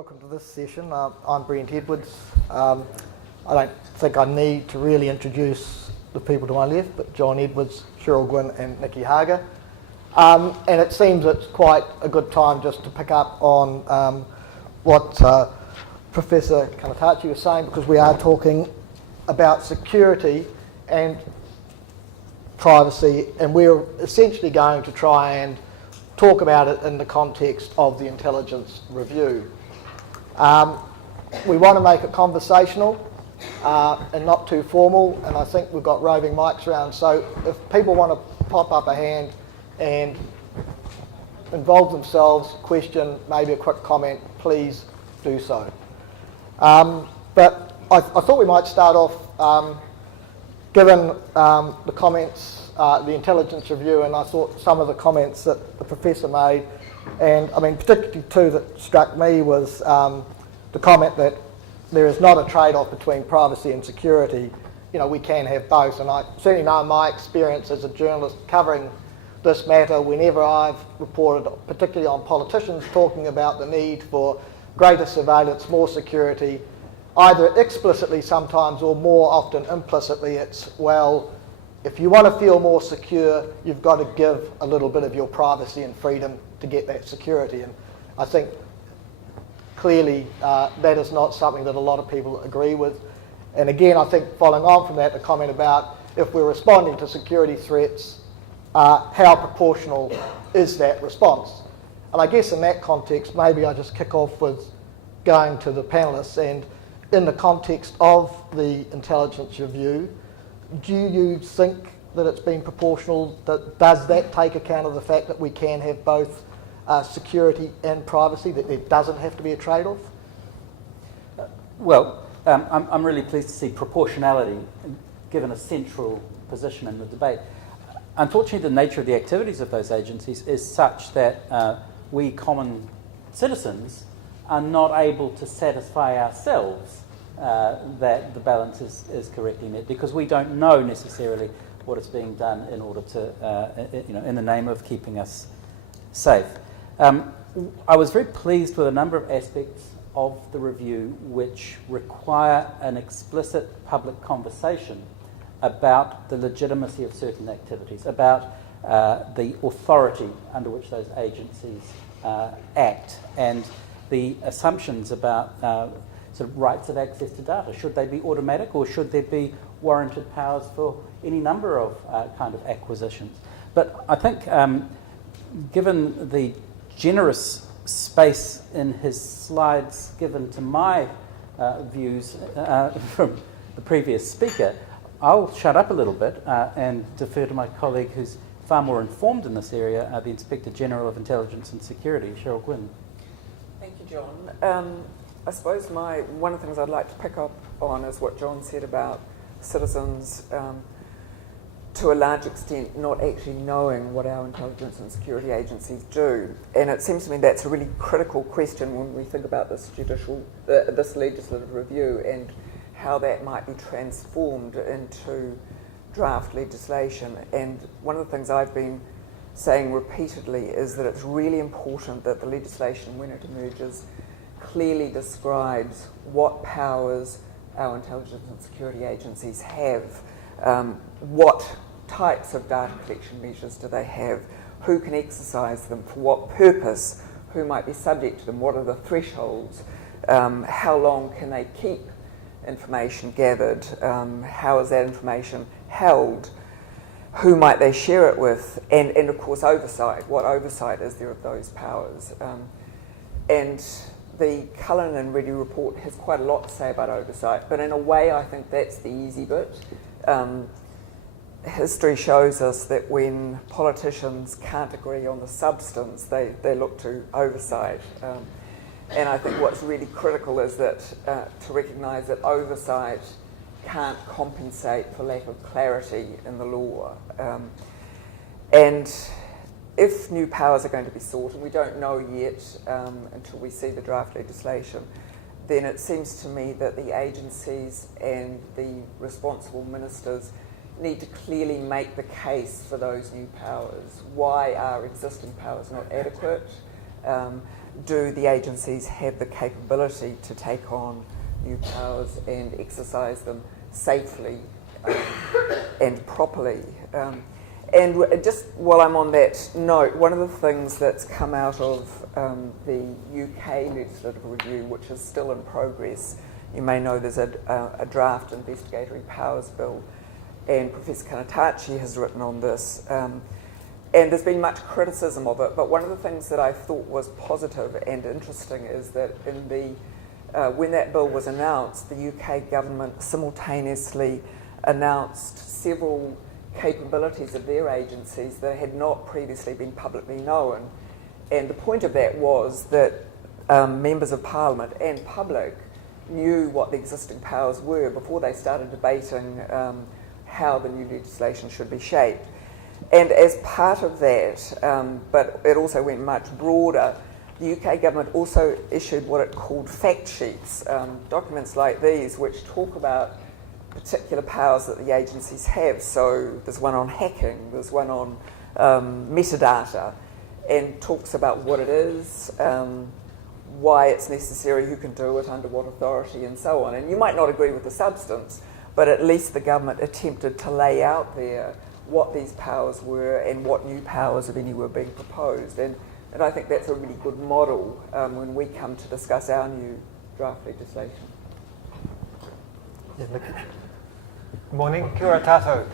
welcome to this session. I'm Brent Edwards. I don't think I need to really introduce the people to my left, but John Edwards, Cheryl, Gwyn and Nicky Hager. And it seems it's quite a good time just to pick up on what Professor Kamatachi was saying, because we are talking about security and privacy, and we're essentially going to try and talk about it in the context of the intelligence review. We want to make it conversational and not too formal, and I think we've got roving mics around, so if people want to pop up a hand and involve themselves, question, maybe a quick comment, please do so. But I thought we might start off, given the comments, the intelligence review, and I thought some of the comments that the professor made, and I mean particularly two that struck me was the comment that there is not a trade-off between privacy and security. You know, we can have both, and I certainly know my experience as a journalist covering this matter, whenever I've reported, particularly on politicians talking about the need for greater surveillance, more security, either explicitly sometimes or more often implicitly, it's, well, if you want to feel more secure, you've got to give a little bit of your privacy and freedom to get that security. And I think clearly that is not something that a lot of people agree with. And again, I think following on from that, the comment about if we're responding to security threats, how proportional is that response? And I guess in that context, maybe I just kick off with going to the panellists, and in the context of the intelligence review, do you think that it's been proportional? Does that take account of the fact that we can have both security and privacy, that there doesn't have to be a trade-off? Well, I'm really pleased to see proportionality given a central position in the debate. Unfortunately, the nature of the activities of those agencies is such that we common citizens are not able to satisfy ourselves that the balance is correctly met, because we don't know necessarily what is being done in order to, in the name of keeping us safe. I was very pleased with a number of aspects of the review which require an explicit public conversation about the legitimacy of certain activities, about the authority under which those agencies act, and the assumptions about sort of rights of access to data. Should they be automatic, or should there be warranted powers for any number of kind of acquisitions? But I think given the generous space in his slides given to my views from the previous speaker, I'll shut up a little bit and defer to my colleague who's far more informed in this area, the Inspector General of Intelligence and Security, Cheryl Gwyn. Thank you, John. I suppose one of the things I'd like to pick up on is what John said about citizens, to a large extent, not actually knowing what our intelligence and security agencies do. And it seems to me that's a really critical question when we think about this this legislative review and how that might be transformed into draft legislation. And one of the things I've been saying repeatedly is that it's really important that the legislation, when it emerges, clearly describes what powers our intelligence and security agencies have, what types of data collection measures do they have, who can exercise them, for what purpose, who might be subject to them, what are the thresholds, how long can they keep information gathered, how is that information held, who might they share it with, and of course oversight. What oversight is there of those powers? And the Cullen and Reddy report has quite a lot to say about oversight, but in a way I think that's the easy bit. History shows us that when politicians can't agree on the substance, they look to oversight. And I think what's really critical is that to recognise that oversight can't compensate for lack of clarity in the law. And if new powers are going to be sought, and we don't know yet until we see the draft legislation, then it seems to me that the agencies and the responsible ministers need to clearly make the case for those new powers. Why are existing powers not adequate? do the agencies have the capability to take on new powers and exercise them safely and properly? And just while I'm on that note, one of the things that's come out of the UK legislative review, which is still in progress, you may know there's a draft investigatory powers bill, and Professor Kanatachi has written on this. And there's been much criticism of it, but one of the things that I thought was positive and interesting is that in the when that bill was announced, the UK government simultaneously announced several capabilities of their agencies that had not previously been publicly known. And the point of that was that members of Parliament and public knew what the existing powers were before they started debating how the new legislation should be shaped. And as part of that, but it also went much broader, the UK government also issued what it called fact sheets, documents like these which talk about particular powers that the agencies have. So there's one on hacking, there's one on metadata, and talks about what it is, why it's necessary, who can do it, under what authority, and so on. And you might not agree with the substance, but at least the government attempted to lay out there what these powers were and what new powers, if any, were being proposed. And I think that's a really good model when we come to discuss our new draft legislation. Yeah, Nicky. Morning, kia ora tātou.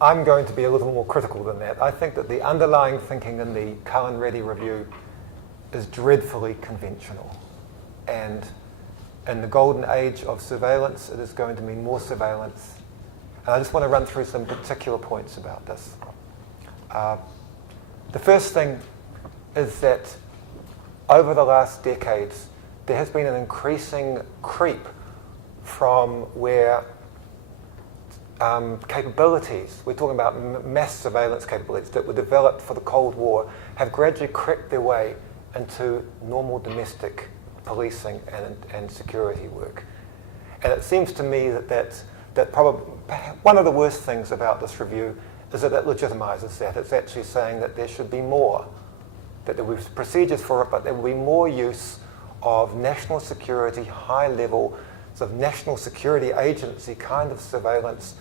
I'm going to be a little more critical than that. I think that the underlying thinking in the Cohen Reddy review is dreadfully conventional. And in the golden age of surveillance, it is going to mean more surveillance. And I just want to run through some particular points about this. The first thing is that over the last decades, there has been an increasing creep from where capabilities, we're talking about mass surveillance capabilities that were developed for the Cold War, have gradually crept their way into normal domestic policing and security work. And it seems to me that probably one of the worst things about this review is that it legitimizes that. It's actually saying that there should be more, that there will be procedures for it, but there will be more use of national security, high-level, sort of national security agency kind of surveillance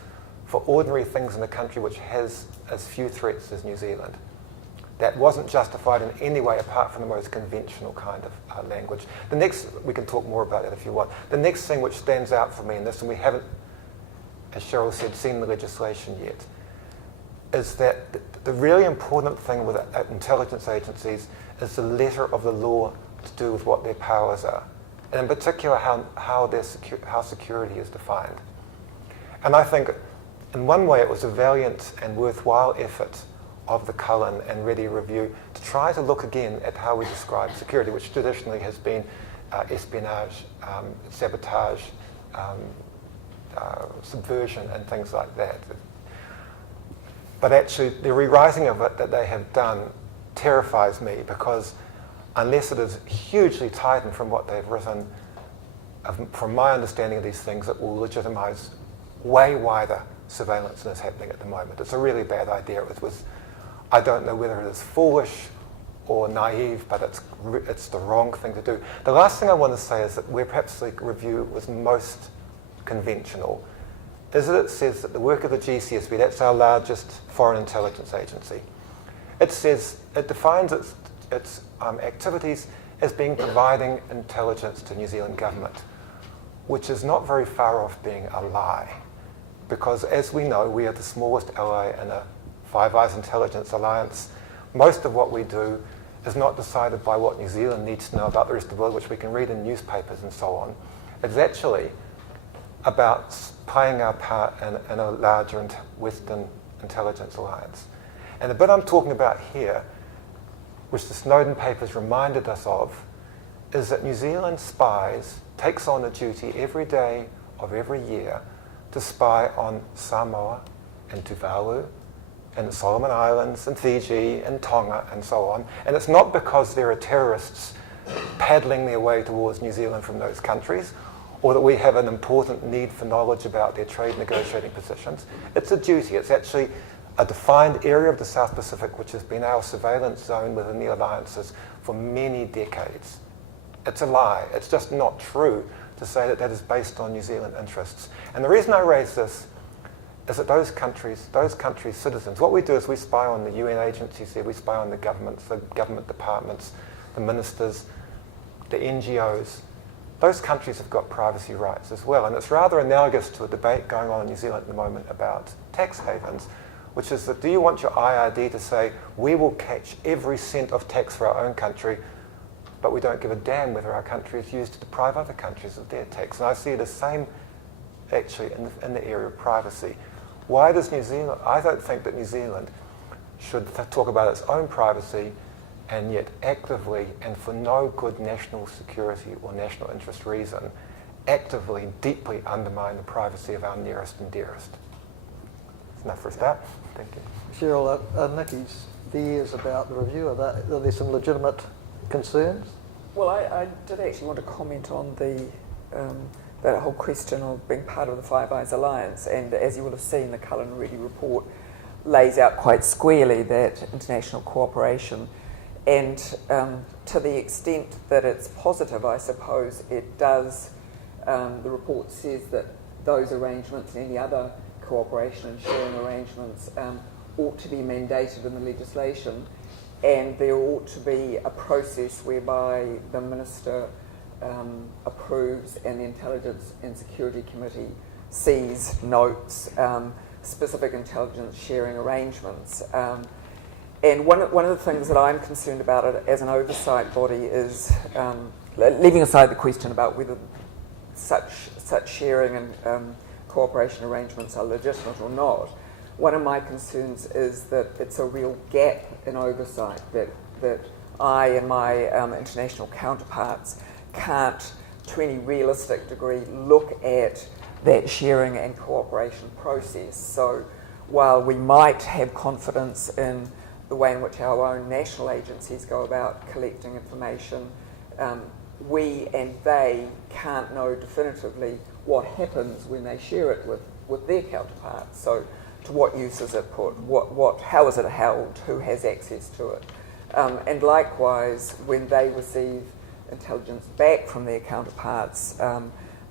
for ordinary things in a country which has as few threats as New Zealand. That wasn't justified in any way apart from the most conventional kind of language. The next, we can talk more about it if you want. The next thing which stands out for me in this, and we haven't, as Cheryl said, seen the legislation yet, is that the really important thing with intelligence agencies is the letter of the law to do with what their powers are, and in particular how security is defined. And I think in one way it was a valiant and worthwhile effort of the Cullen and Reddy review to try to look again at how we describe security, which traditionally has been espionage, sabotage, subversion and things like that. But actually the rewriting of it that they have done terrifies me, because unless it is hugely tightened from what they've written, from my understanding of these things, it will legitimize way wider surveillance than is happening at the moment. It's a really bad idea. I don't know whether it is foolish or naive, but it's the wrong thing to do. The last thing I want to say is that where perhaps the review was most conventional is that it says that the work of the GCSB, that's our largest foreign intelligence agency, it says it defines its activities as being providing intelligence to New Zealand government, which is not very far off being a lie, because as we know, we are the smallest ally in a Five Eyes intelligence alliance. Most of what we do is not decided by what New Zealand needs to know about the rest of the world, which we can read in newspapers and so on. It's actually about playing our part in a larger Western intelligence alliance. And the bit I'm talking about here, which the Snowden papers reminded us of, is that New Zealand spies takes on a duty every day of every year to spy on Samoa and Tuvalu and the Solomon Islands and Fiji and Tonga and so on. And it's not because there are terrorists paddling their way towards New Zealand from those countries, or that we have an important need for knowledge about their trade negotiating positions. It's a duty. It's actually a defined area of the South Pacific which has been our surveillance zone within the alliances for many decades. It's a lie. It's just not true to say that that is based on New Zealand interests. And the reason I raise this is that those countries' citizens, what we do is we spy on the UN agencies there, we spy on the governments, the government departments, the ministers, the NGOs. Those countries have got privacy rights as well. And it's rather analogous to a debate going on in New Zealand at the moment about tax havens, which is that do you want your IRD to say, we will catch every cent of tax for our own country, but we don't give a damn whether our country is used to deprive other countries of their tax. And I see the same actually in the area of privacy. Why does New Zealand, I don't think that New Zealand should talk about its own privacy and yet actively, and for no good national security or national interest reason, actively, deeply undermine the privacy of our nearest and dearest. That's enough for a start. Thank you. Cheryl, Nicky's views about the review, are there some legitimate concerns? Well, I did actually want to comment on that whole question of being part of the Five Eyes Alliance, and as you will have seen, the Cullen Reddy report lays out quite squarely that international cooperation, and to the extent that it's positive, I suppose it does. The report says that those arrangements and any other cooperation and sharing arrangements ought to be mandated in the legislation, and there ought to be a process whereby the Minister approves and the Intelligence and Security Committee sees, notes specific intelligence sharing arrangements. And one of the things that I'm concerned about it as an oversight body is, leaving aside the question about whether such sharing and cooperation arrangements are legitimate or not, one of my concerns is that it's a real gap in oversight, that I and my international counterparts can't, to any realistic degree, look at that sharing and cooperation process. So while we might have confidence in the way in which our own national agencies go about collecting information, we and they can't know definitively what happens when they share it with their counterparts. So to what use is it put? How is it held? Who has access to it? And likewise, when they receive intelligence back from their counterparts,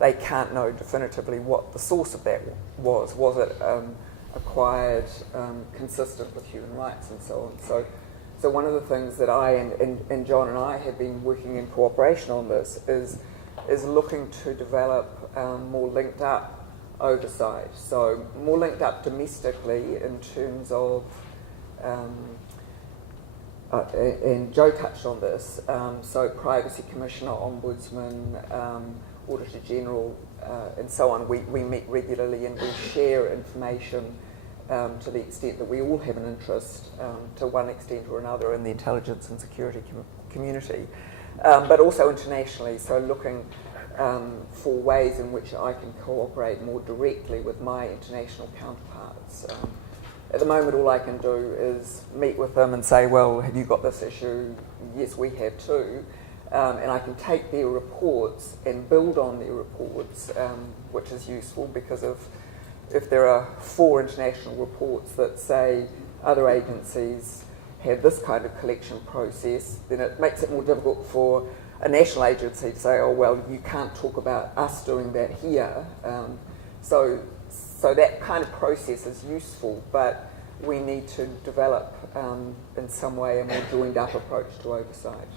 they can't know definitively what the source of that was. Was it acquired consistent with human rights and so on? So one of the things that I and John and I have been working in cooperation on this is looking to develop more linked up oversight. So more linked up domestically in terms of, and Joe touched on this, so Privacy Commissioner, Ombudsman, Auditor General, and so on. We meet regularly and we share information to the extent that we all have an interest, to one extent or another, in the intelligence and security community, but also internationally, so looking for ways in which I can cooperate more directly with my international counterparts. At the moment, all I can do is meet with them and say, well, have you got this issue? Yes, we have too. And I can take their reports and build on their reports, which is useful because if there are 4 international reports that say other agencies have this kind of collection process, then it makes it more difficult for a national agency to say, oh, well, you can't talk about us doing that here. So that kind of process is useful, but we need to develop in some way a more joined up approach to oversight.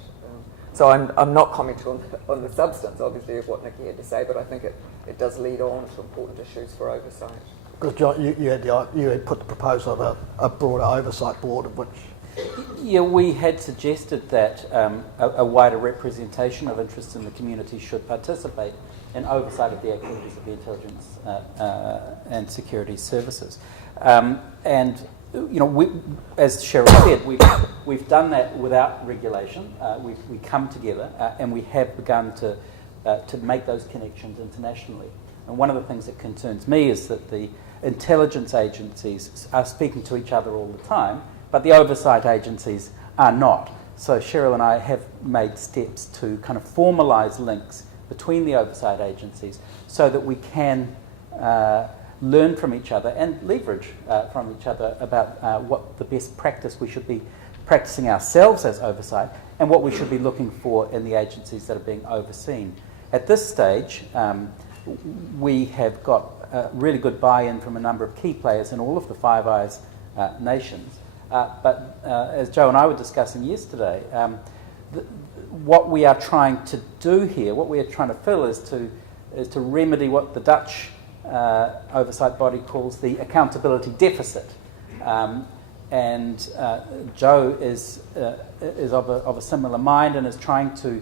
So I'm not commenting on the substance, obviously, of what Nicky had to say, but I think it does lead on to important issues for oversight. Because John, you had put the proposal of a broader oversight board, of which... Yeah, we had suggested that a wider representation of interests in the community should participate in oversight of the activities of the intelligence and security services. And you know, as Cheryl said, we've done that without regulation. We come together and we have begun to make those connections internationally. And one of the things that concerns me is that the intelligence agencies are speaking to each other all the time, but the oversight agencies are not. So Cheryl and I have made steps to kind of formalise links between the oversight agencies so that we can learn from each other and leverage from each other about what the best practice we should be practicing ourselves as oversight and what we should be looking for in the agencies that are being overseen. At this stage, we have got really good buy-in from a number of key players in all of the Five Eyes nations. But as Joe and I were discussing yesterday, what we are trying to do here, what we are trying to fill is to remedy what the Dutch oversight body calls the accountability deficit. And Joe is of a similar mind and is trying to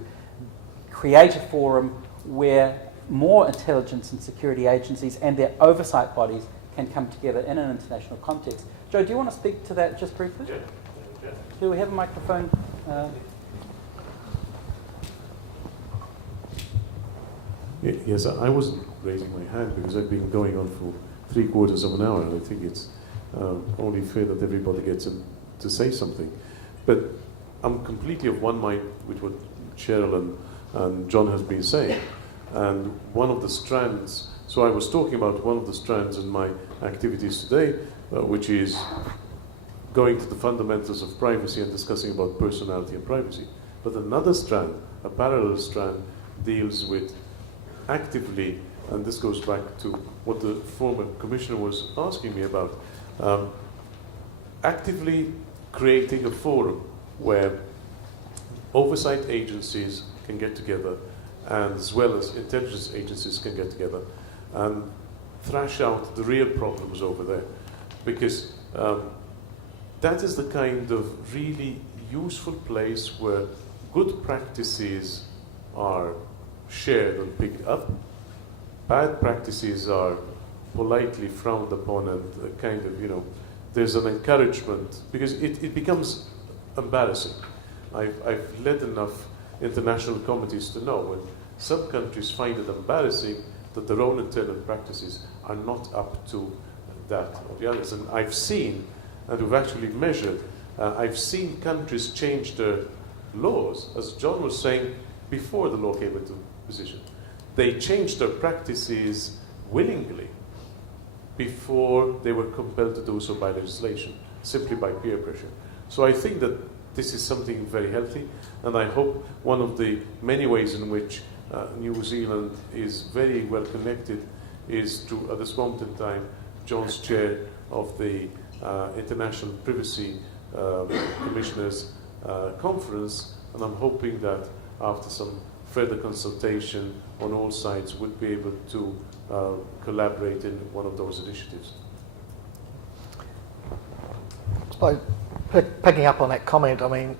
create a forum where more intelligence and security agencies and their oversight bodies can come together in an international context. Joe, do you want to speak to that just briefly? Yeah. Do we have a microphone? Yes, I wasn't raising my hand because I've been going on for 3/4 of an hour, and I think it's only fair that everybody gets to say something. But I'm completely of one mind with what Cheryl and John has been saying. And one of the strands, so I was talking about one of the strands in my activities today, which is going to the fundamentals of privacy and discussing about personality and privacy. But another strand, a parallel strand, deals with actively, and this goes back to what the former commissioner was asking me about, actively creating a forum where oversight agencies can get together, and as well as intelligence agencies can get together and thrash out the real problems over there. Because that is the kind of really useful place where good practices are shared and picked up. Bad practices are politely frowned upon and kind of, there's an encouragement, because it becomes embarrassing. I've led enough international committees to know when some countries find it embarrassing that their own internal practices are not up to that of the others. And I've seen, and we've actually measured, I've seen countries change their laws, as John was saying, before the law came into position. They changed their practices willingly before they were compelled to do so by legislation, simply by peer pressure. So I think that this is something very healthy, and I hope one of the many ways in which New Zealand is very well connected is to, at this moment in time, John's chair of the International Privacy Commissioners Conference, and I'm hoping that after some further consultation on all sides, would be able to collaborate in one of those initiatives. So, picking up on that comment, I mean,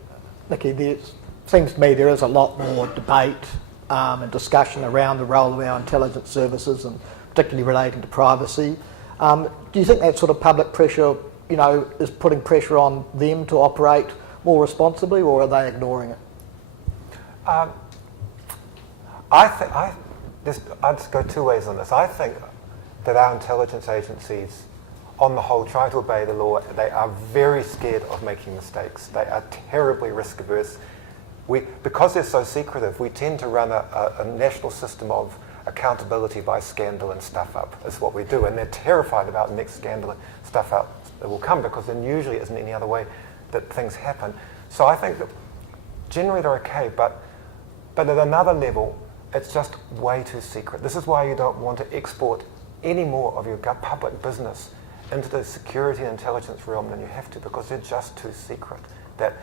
Nicky, it seems to me there is a lot more debate and discussion around the role of our intelligence services, and particularly relating to privacy. Do you think that sort of public pressure, is putting pressure on them to operate more responsibly, or are they ignoring it? I'd just go two ways on this. I think that our intelligence agencies, on the whole, try to obey the law. They are very scared of making mistakes. They are terribly risk averse. Because they're so secretive, we tend to run a national system of accountability by scandal and stuff up, is what we do. And they're terrified about the next scandal and stuff up that will come, because there usually isn't any other way that things happen. So I think that generally they're okay, but at another level, it's just way too secret. This is why you don't want to export any more of your public business into the security and intelligence realm than you have to, because they're just too secret. That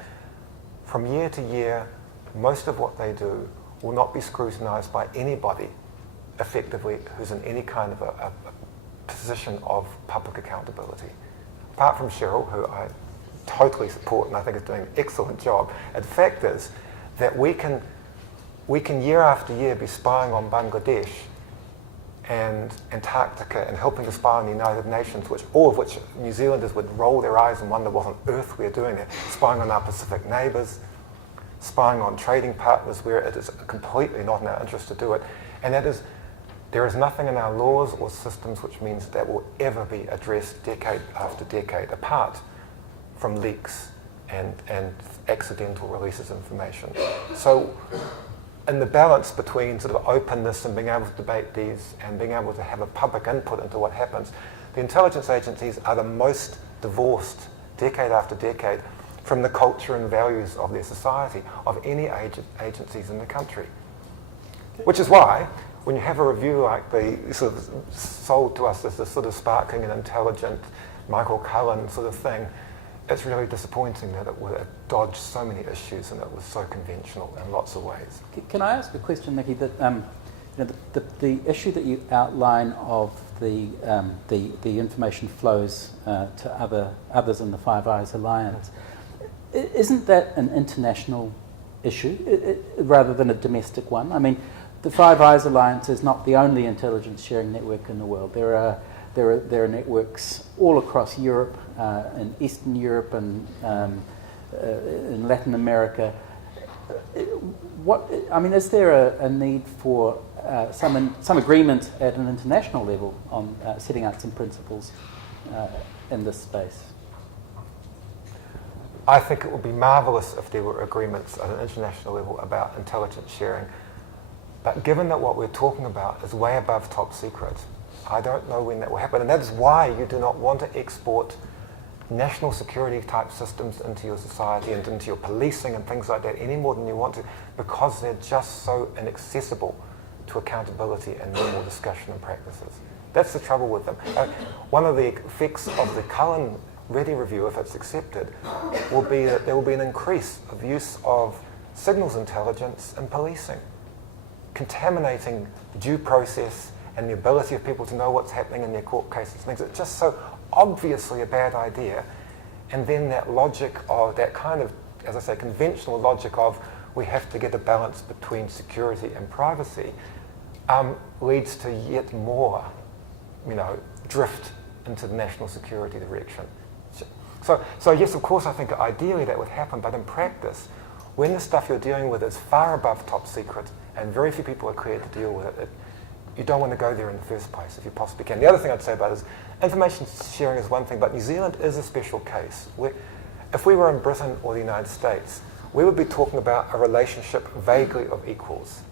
from year to year, most of what they do will not be scrutinised by anybody effectively who's in any kind of a position of public accountability. Apart from Cheryl, who I totally support and I think is doing an excellent job. And the fact is that we can year after year be spying on Bangladesh and Antarctica and helping to spy on the United Nations, all of which New Zealanders would roll their eyes and wonder what on earth we're doing there, spying on our Pacific neighbours, spying on trading partners where it is completely not in our interest to do it. And there is nothing in our laws or systems which means that will ever be addressed decade after decade, apart from leaks and accidental releases of information. So in the balance between sort of openness and being able to debate these and being able to have a public input into what happens, the intelligence agencies are the most divorced, decade after decade, from the culture and values of their society, of any agencies in the country. Which is why, when you have a review like the sort of sold to us as this sort of sparkling and intelligent Michael Cohen sort of thing, it's really disappointing that it dodged so many issues and it was so conventional in lots of ways. Can I ask a question, Nicky? That the issue that you outline of the information flows to others in the Five Eyes Alliance, isn't that an international issue rather than a domestic one? I mean, the Five Eyes Alliance is not the only intelligence sharing network in the world. There are networks all across Europe, in Eastern Europe, and in Latin America. Is there a need for some agreement at an international level on setting out some principles in this space? I think it would be marvellous if there were agreements at an international level about intelligence sharing. But given that what we're talking about is way above top secret, I don't know when that will happen. And that is why you do not want to export national security type systems into your society and into your policing and things like that any more than you want to, because they're just so inaccessible to accountability and normal discussion and practices. That's the trouble with them. One of the effects of the Cohen Ready review, if it's accepted, will be that there will be an increase of use of signals intelligence in policing, contaminating due process and the ability of people to know what's happening in their court cases and things. It's just so obviously a bad idea. And then that logic of that kind of, as I say, conventional logic of we have to get a balance between security and privacy leads to yet more, drift into the national security direction. So yes, of course, I think ideally that would happen, but in practice, when the stuff you're dealing with is far above top secret and very few people are cleared to deal with it, you don't want to go there in the first place if you possibly can. The other thing I'd say about it is information sharing is one thing, but New Zealand is a special case. If we were in Britain or the United States, we would be talking about a relationship vaguely of equals.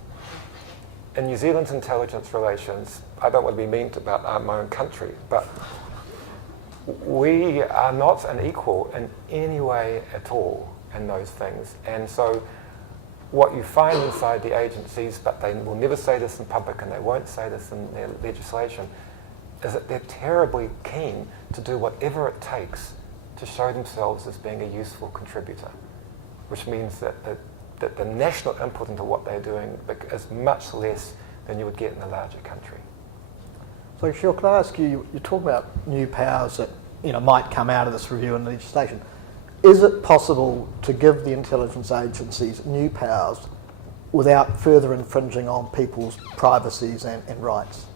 In New Zealand's intelligence relations, I don't want to be mean about my own country, but we are not an equal in any way at all in those things. And so what you find inside the agencies, but they will never say this in public and they won't say this in their legislation, is that they're terribly keen to do whatever it takes to show themselves as being a useful contributor, which means that the national input into what they're doing is much less than you would get in a larger country. So Cheryl, can I ask you, you talk about new powers that might come out of this review and legislation. Is it possible to give the intelligence agencies new powers without further infringing on people's privacies and rights?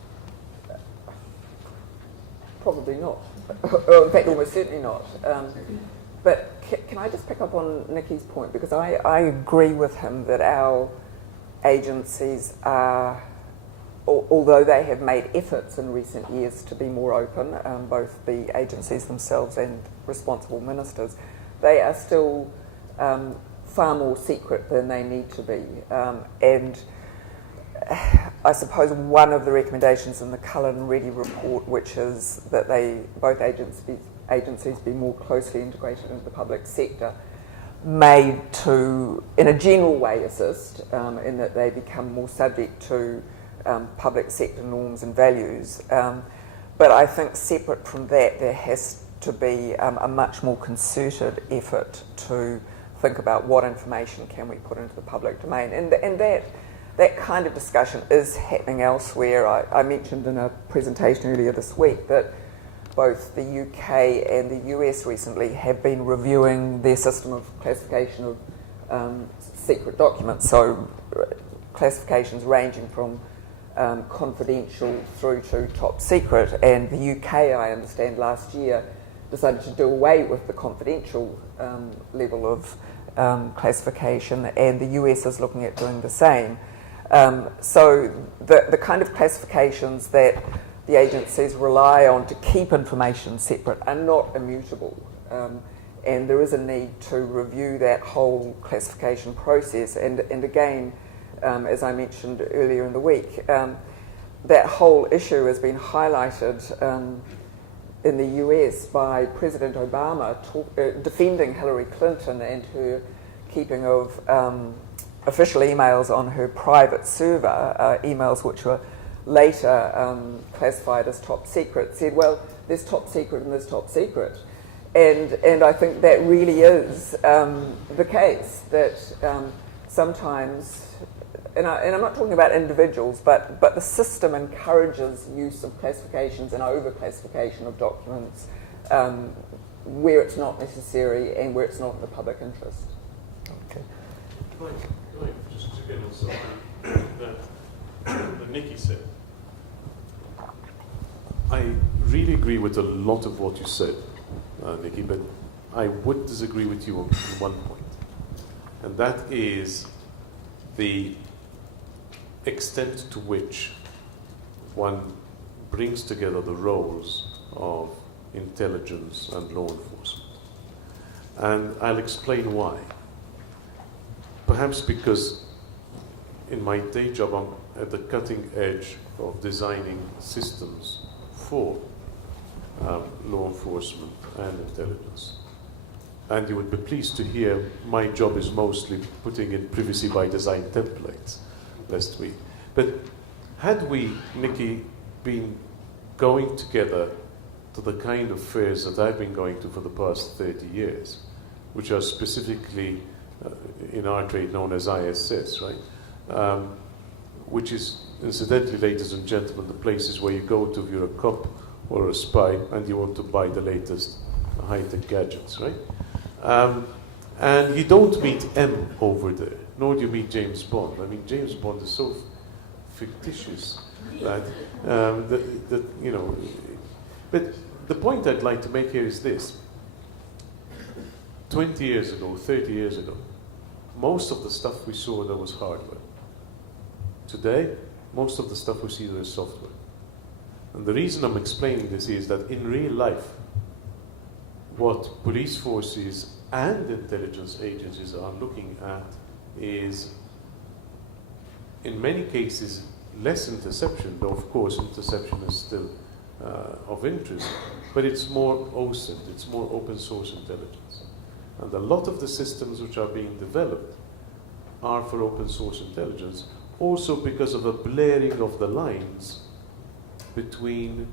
Probably not. Or in fact, almost certainly not. But can I just pick up on Nicky's point? Because I agree with him that our agencies are, although they have made efforts in recent years to be more open, both the agencies themselves and responsible ministers, they are still far more secret than they need to be. And I suppose one of the recommendations in the Cullen Ready report, which is that both agencies be more closely integrated into the public sector, may to, in a general way, assist in that they become more subject to public sector norms and values. But I think separate from that, there has to be a much more concerted effort to think about what information can we put into the public domain. And that kind of discussion is happening elsewhere. I mentioned in a presentation earlier this week that both the UK and the US recently have been reviewing their system of classification of secret documents. So classifications ranging from confidential through to top secret. And the UK, I understand, last year decided to do away with the confidential level of classification, and the US is looking at doing the same. So the kind of classifications that the agencies rely on to keep information separate are not immutable. And there is a need to review that whole classification process. And again, as I mentioned earlier in the week, that whole issue has been highlighted in the US by President Obama defending Hillary Clinton and her keeping of official emails on her private server, emails which were later classified as top secret, said, well, there's top secret and there's top secret. And I think that really is the case, that sometimes, and I'm not talking about individuals, but the system encourages use of classifications and over-classification of documents where it's not necessary and where it's not in the public interest. Okay. Can I just chip in on something that Nicky said? I really agree with a lot of what you said, Nicky, but I would disagree with you on one point, and that is the extent to which one brings together the roles of intelligence and law enforcement. And I'll explain why. Perhaps because in my day job I'm at the cutting edge of designing systems for law enforcement and intelligence. And you would be pleased to hear my job is mostly putting in privacy by design templates, lest we. But had we, Nicky, been going together to the kind of fairs that I've been going to for the past 30 years, which are specifically in our trade known as ISS, right? Which is, incidentally, ladies and gentlemen, the places where you go to if you're a cop or a spy and you want to buy the latest high-tech gadgets, right? And you don't meet M over there, nor do you meet James Bond. I mean, James Bond is so fictitious that, you know. But the point I'd like to make here is this. 20 years ago, 30 years ago, most of the stuff we saw there was hardware. Today, most of the stuff we see there is software. And the reason I'm explaining this is that in real life, what police forces and intelligence agencies are looking at is, in many cases, less interception, though of course interception is still of interest, but it's more OSINT, it's more open source intelligence. And a lot of the systems which are being developed are for open source intelligence, also because of a blurring of the lines between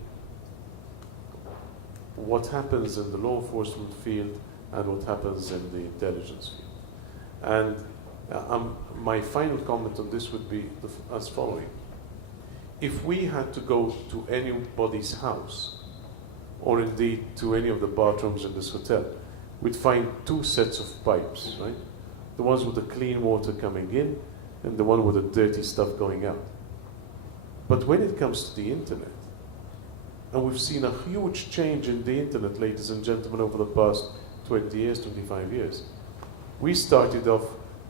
what happens in the law enforcement field and what happens in the intelligence field. And my final comment on this would be as following. If we had to go to anybody's house, or indeed to any of the bathrooms in this hotel, we'd find two sets of pipes, right? The ones with the clean water coming in and the one with the dirty stuff going out. But when it comes to the internet, and we've seen a huge change in the internet, ladies and gentlemen, over the past 20 years, 25 years. We started off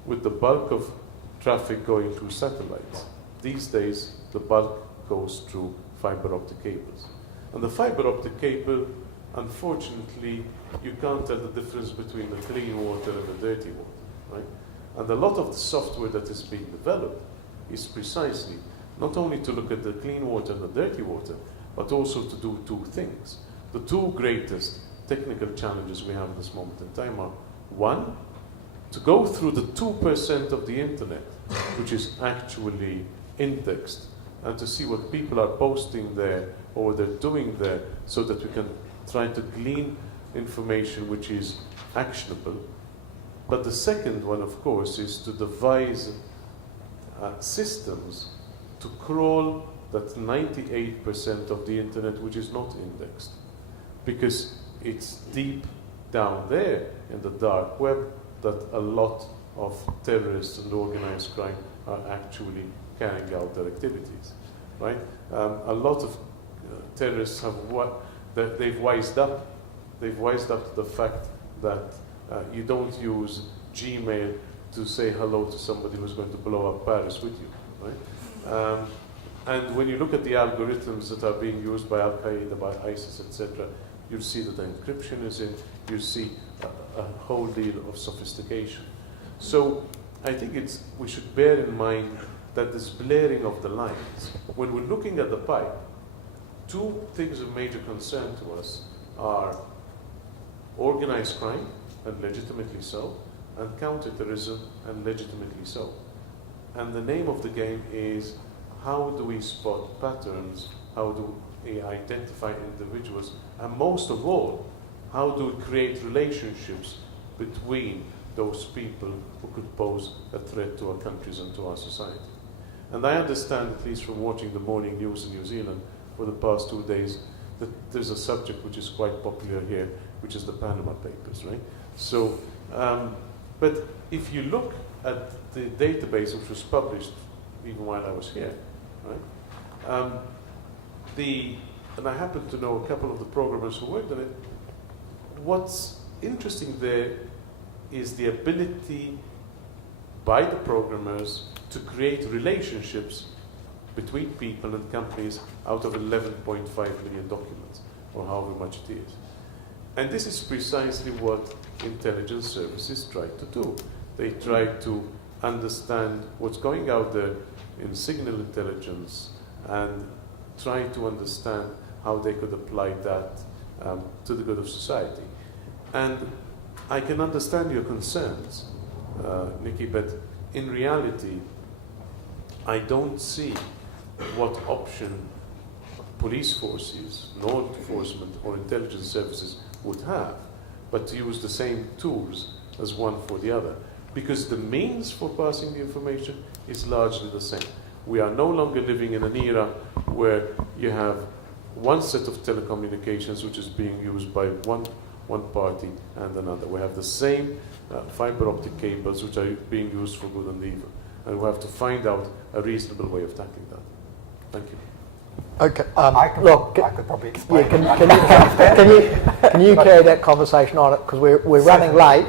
with the bulk of traffic going through satellites. These days, the bulk goes through fiber optic cables. And the fiber optic cable, unfortunately, you can't tell the difference between the clean water and the dirty water, right? And a lot of the software that is being developed is precisely not only to look at the clean water and the dirty water, but also to do two things. The two greatest technical challenges we have at this moment in time are, one, to go through the 2% of the internet, which is actually indexed, and to see what people are posting there or what they're doing there, so that we can try to glean information which is actionable. But the second one, of course, is to devise systems to crawl that 98% of the internet which is not indexed. Because it's deep down there in the dark web that a lot of terrorists and organized crime are actually carrying out their activities, right? A lot of terrorists have they've wised up. They've wised up to the fact that you don't use Gmail to say hello to somebody who's going to blow up Paris with you, right? And when you look at the algorithms that are being used by Al-Qaeda, by ISIS, etc., you see that the encryption is in, you see a whole deal of sophistication. So I think we should bear in mind that this blurring of the lines, when we're looking at the pipe, two things of major concern to us are organized crime, and legitimately so, and counterterrorism, and legitimately so. And the name of the game is, how do we spot patterns? How do we identify individuals? And most of all, how do we create relationships between those people who could pose a threat to our countries and to our society? And I understand, at least from watching the morning news in New Zealand for the past 2 days, that there's a subject which is quite popular here, which is the Panama Papers, right? So, but if you look at the database which was published even while I was here, right? And I happen to know a couple of the programmers who worked on it. What's interesting there is the ability by the programmers to create relationships between people and companies out of 11.5 million documents, or however much it is. And this is precisely what intelligence services try to do. They try to understand what's going out there in signal intelligence and try to understand how they could apply that to the good of society. And I can understand your concerns, Nicky, but in reality, I don't see what option police forces, law enforcement, or intelligence services would have, but to use the same tools as one for the other. Because the means for passing the information is largely the same. We are no longer living in an era where you have one set of telecommunications which is being used by one party and another. We have the same fiber optic cables which are being used for good and evil. And we have to find out a reasonable way of tackling that. Thank you. Okay. I could probably explain. Can you carry that conversation on it, because we're running late,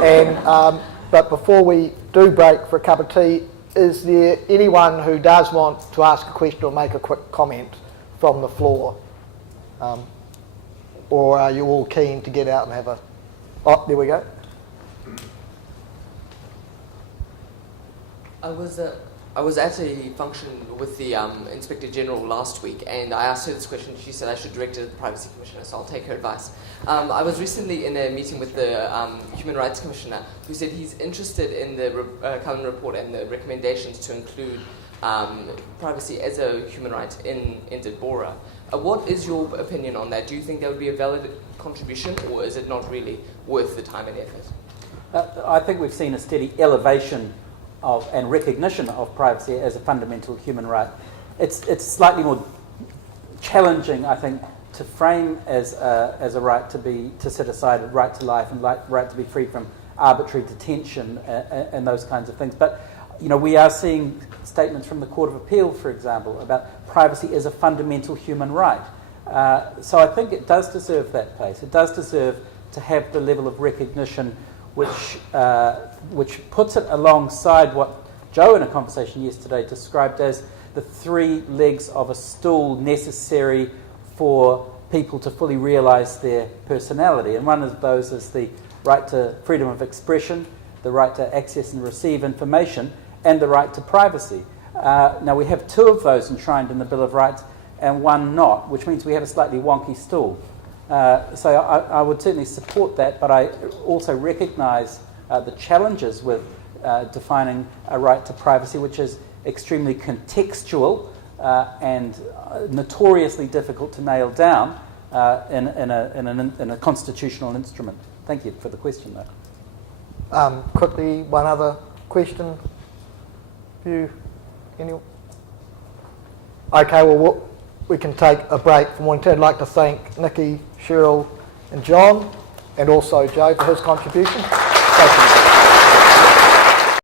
and but before we do break for a cup of tea, is there anyone who does want to ask a question or make a quick comment from the floor, or are you all keen to get out and have a? Oh, there we go. I was at a function with the Inspector General last week, and I asked her this question. She said I should direct it at the Privacy Commissioner, so I'll take her advice. I was recently in a meeting with the Human Rights Commissioner, who said he's interested in the Cohen report and the recommendations to include privacy as a human right in DBORA. What is your opinion on that? Do you think that would be a valid contribution, or is it not really worth the time and effort? I think we've seen a steady elevation of and recognition of privacy as a fundamental human right. It's slightly more challenging, I think, to frame as a right to set aside a right to life and right to be free from arbitrary detention and those kinds of things. But we are seeing statements from the Court of Appeal, for example, about privacy as a fundamental human right. So I think it does deserve that place. It does deserve to have the level of recognition which puts it alongside what Joe in a conversation yesterday described as the three legs of a stool necessary for people to fully realise their personality. And one of those is the right to freedom of expression, the right to access and receive information, and the right to privacy. Now we have two of those enshrined in the Bill of Rights and one not, which means we have a slightly wonky stool. So I would certainly support that, but I also recognise the challenges with defining a right to privacy, which is extremely contextual and notoriously difficult to nail down in a constitutional instrument. Thank you for the question, though. Quickly, one other question. Anyone? Okay, well, we can take a break from Wellington. I'd like to thank Nicky, Cheryl and John, and also Joe for his contribution. Thank you.